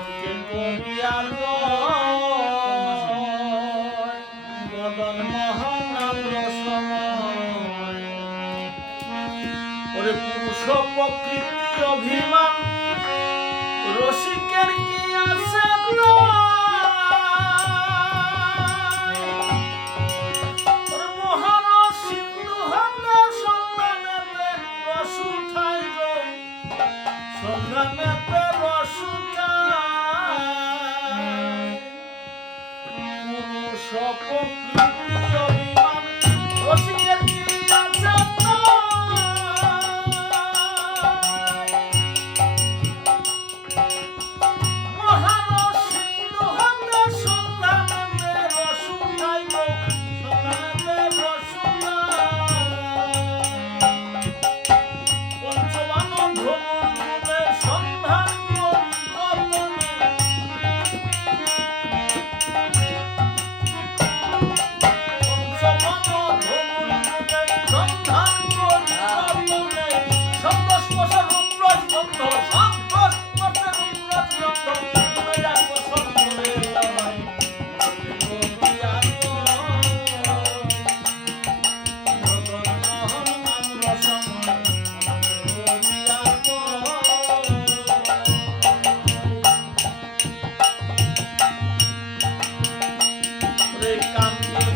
মনকে করিয়ার মদন মহানাম ওরে পুরুষ প্রকৃতি অভিমান রসিকের কি আছে Sonnenwärme পুরুষ come.